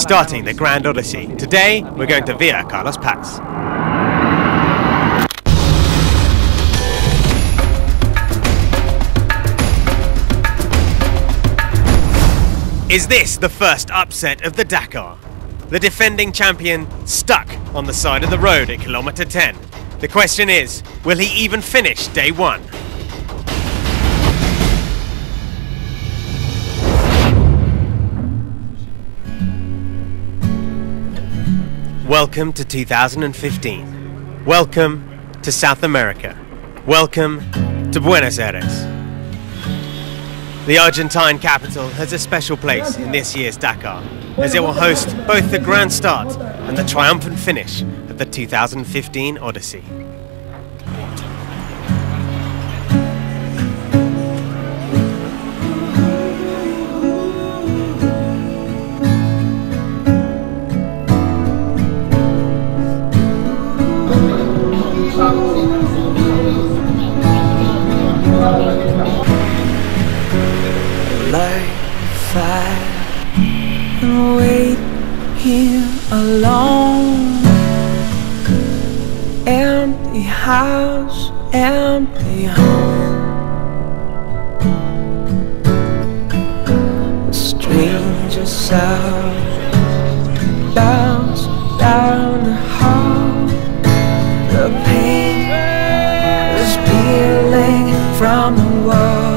starting the Grand Odyssey. Today, we're going to Villa Carlos Paz. Is this the first upset of the Dakar? The defending champion stuck on the side of the road at kilometre 10. The question is, will he even finish day one? Welcome to 2015. Welcome to South America. Welcome to Buenos Aires. The Argentine capital has a special place in this year's Dakar, as it will host both the grand start and the triumphant finish of the 2015 Odyssey. And wait here alone. Empty house, empty home. A stranger sound bounce down the hall. The pain is peeling from the walls.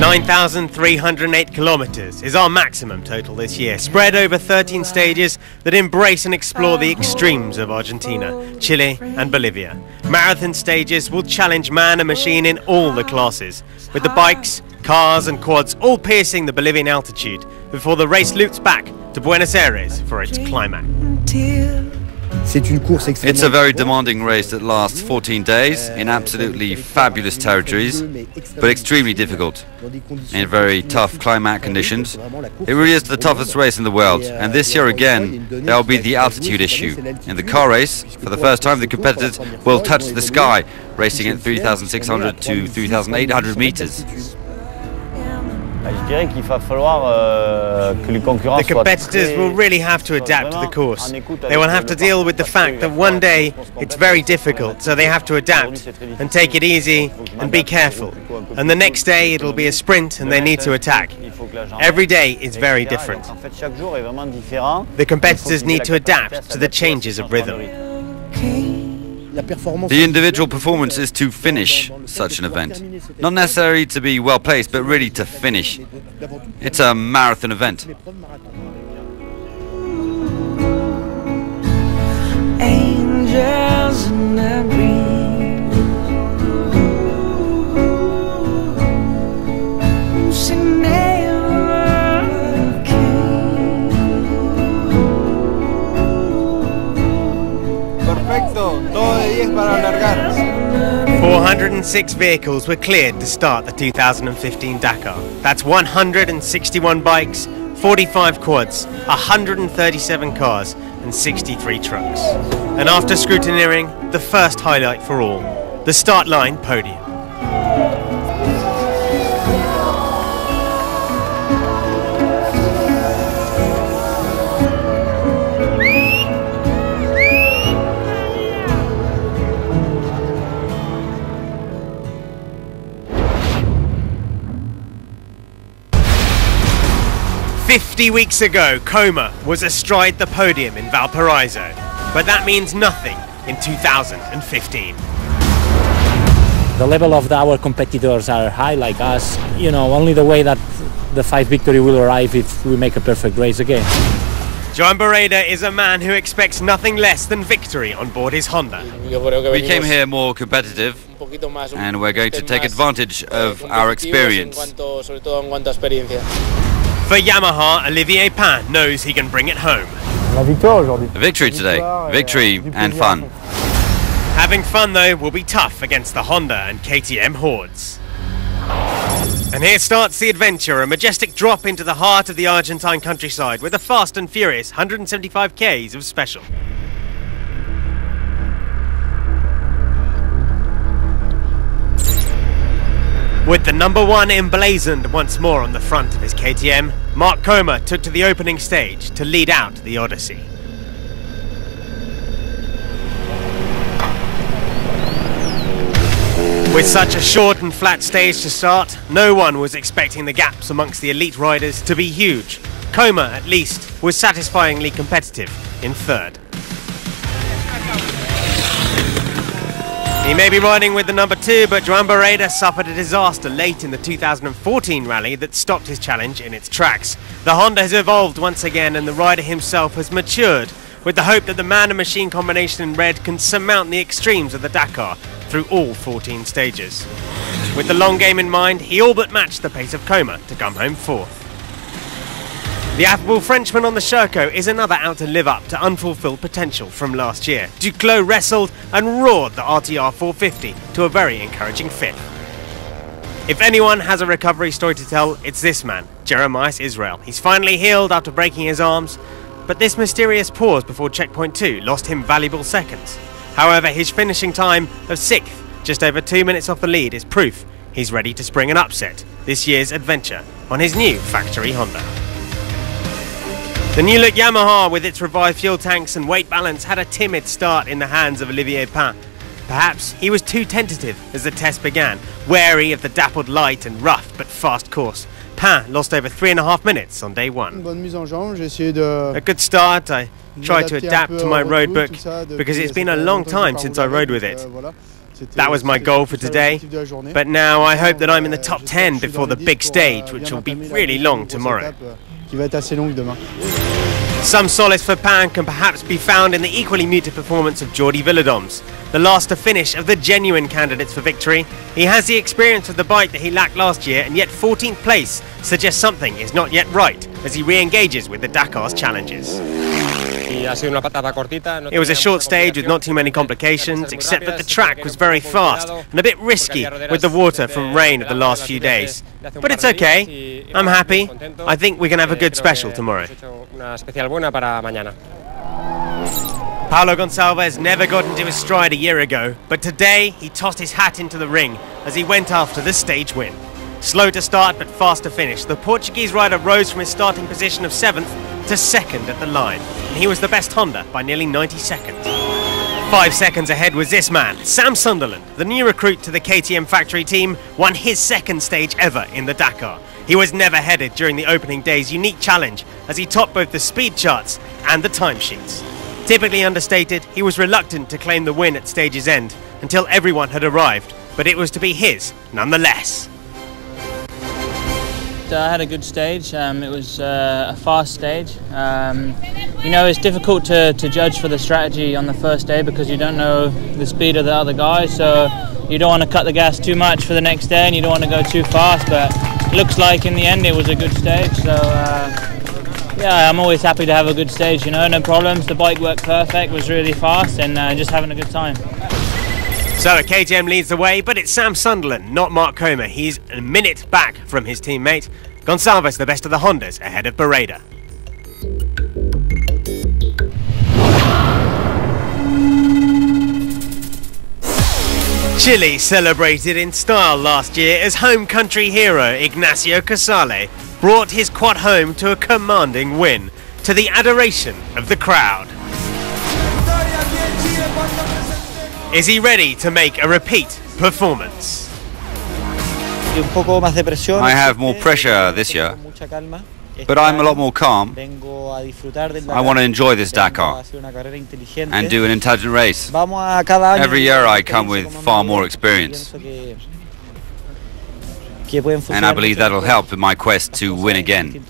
(9,308 kilometers) is our maximum total this year, spread over 13 stages that embrace and explore the extremes of Argentina, Chile and Bolivia. Marathon stages will challenge man and machine in all the classes, with the bikes, cars and quads all piercing the Bolivian altitude before the race loops back to Buenos Aires for its climax. It's a very demanding race that lasts 14 days in absolutely fabulous territories, but extremely difficult in very tough climate conditions. It really is the toughest race in the world, and this year again there will be the altitude issue. In the car race, for the first time the competitors will touch the sky, racing at 3,600 to 3,800 meters. The competitors will really have to adapt to the course. They will have to deal with the fact that one day it's very difficult, so they have to adapt and take it easy and be careful. And the next day it'll be a sprint and they need to attack. Every day is very different. The competitors need to adapt to the changes of rhythm. The individual performance is to finish such an event. Not necessarily to be well placed, but really to finish. It's a marathon event. Angels in the breeze. 406 vehicles were cleared to start the 2015 Dakar. That's 161 bikes, 45 quads, 137 cars and 63 trucks. And after scrutineering, the first highlight for all, the start line podium. "50 weeks ago, Coma was astride the podium in Valparaiso, but that means nothing in 2015. The level of our competitors are high, like us. You know, only the way that the 5 victory will arrive if we make a perfect race again. Joan Barreda is a man who expects nothing less than victory on board his Honda. We came here more competitive, and we're going to take advantage of our experience. For Yamaha, Olivier Pain knows he can bring it home. Victory today, victory and fun. Having fun, though, will be tough against the Honda and KTM hordes. And here starts the adventure, a majestic drop into the heart of the Argentine countryside with a fast and furious 175 k's of special. With the number one emblazoned once more on the front of his KTM, Mark Comer took to the opening stage to lead out the Odyssey. With such a short and flat stage to start, no one was expecting the gaps amongst the elite riders to be huge. Comer, at least, was satisfyingly competitive in third. He may be riding with the number two, but Joan Barreda suffered a disaster late in the 2014 rally that stopped his challenge in its tracks. The Honda has evolved once again, and the rider himself has matured, with the hope that the man and machine combination in red can surmount the extremes of the Dakar through all 14 stages. With the long game in mind, he all but matched the pace of Comer to come home fourth. The affable Frenchman on the Sherco is another out to live up to unfulfilled potential from last year. Duclos wrestled and roared the RTR 450 to a very encouraging fifth. If anyone has a recovery story to tell, it's this man, Jeremias Israel. He's finally healed after breaking his arms, but this mysterious pause before checkpoint 2 lost him valuable seconds. However, his finishing time of 6th, just over 2 minutes off the lead, is proof he's ready to spring an upset this year's adventure on his new factory Honda. The new look Yamaha, with its revived fuel tanks and weight balance, had a timid start in the hands of Olivier Pain. Perhaps he was too tentative as the test began, wary of the dappled light and rough but fast course. Pain lost over 3.5 minutes on day one. A good start. I tried to adapt to my road book because it's been a long time since I rode with it. That was my goal for today, but now I hope that I'm in the top 10 before the big stage, which will be really long tomorrow. Some solace for Pain can perhaps be found in the equally muted performance of Jordi Villadoms, the last to finish of the genuine candidates for victory. He has the experience of the bike that he lacked last year, and yet 14th place suggests something is not yet right as he re-engages with the Dakar's challenges. It was a short stage with not too many complications, except that the track was very fast and a bit risky with the water from rain of the last few days. But it's okay. I'm happy. I think we can have a good special tomorrow. Paulo Gonçalves never got into his stride a year ago, but today he tossed his hat into the ring as he went after the stage win. Slow to start but fast to finish, the Portuguese rider rose from his starting position of 7th to 2nd at the line, and he was the best Honda by nearly 90 seconds. 5 seconds ahead was this man, Sam Sunderland, the new recruit to the KTM factory team, won his 2nd stage ever in the Dakar. He was never headed during the opening day's unique challenge as he topped both the speed charts and the timesheets. Typically understated, he was reluctant to claim the win at stage's end until everyone had arrived, but it was to be his nonetheless. I had a good stage. It was a fast stage. You know, it's difficult to judge for the strategy on the first day because you don't know the speed of the other guys, so you don't want to cut the gas too much for the next day and you don't want to go too fast, but it looks like in the end it was a good stage. So yeah, I'm always happy to have a good stage, you know, no problems. The bike worked perfect, was really fast, and just having a good time. So KTM leads the way, but it's Sam Sunderland, not Mark Comer. He's a minute back from his teammate. Gonçalves, the best of the Hondas, ahead of Barreda. Chile celebrated in style last year as home country hero Ignacio Casale brought his quad home to a commanding win, to the adoration of the crowd. Is he ready to make a repeat performance? I have more pressure this year, but I'm a lot more calm. I want to enjoy this Dakar and do an intelligent race. Every year I come with far more experience, and I believe that'll help in my quest to win again.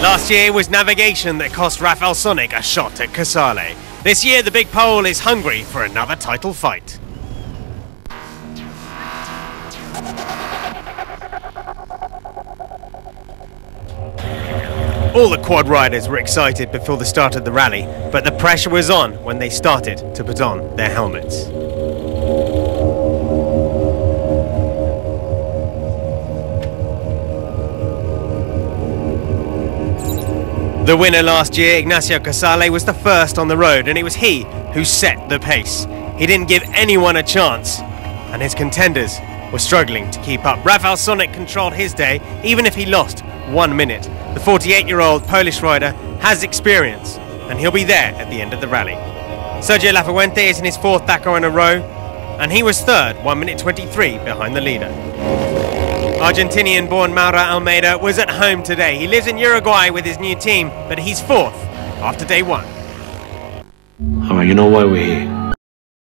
Last year was navigation that cost Rafael Sonic a shot at Casale. This year the big Pole is hungry for another title fight. All the quad riders were excited before the start of the rally, but the pressure was on when they started to put on their helmets. The winner last year, Ignacio Casale, was the first on the road, and it was he who set the pace. He didn't give anyone a chance, and his contenders were struggling to keep up. Rafał Sonik controlled his day, even if he lost 1 minute. The 48-year-old Polish rider has experience, and he'll be there at the end of the rally. Sergio Lafuente is in his 4th Dakar in a row, and he was 3rd, 1 minute 23 behind the leader. Argentinian-born Mauro Almeida was at home today. He lives in Uruguay with his new team, but he's 4th after day 1. All right, you know why we're here.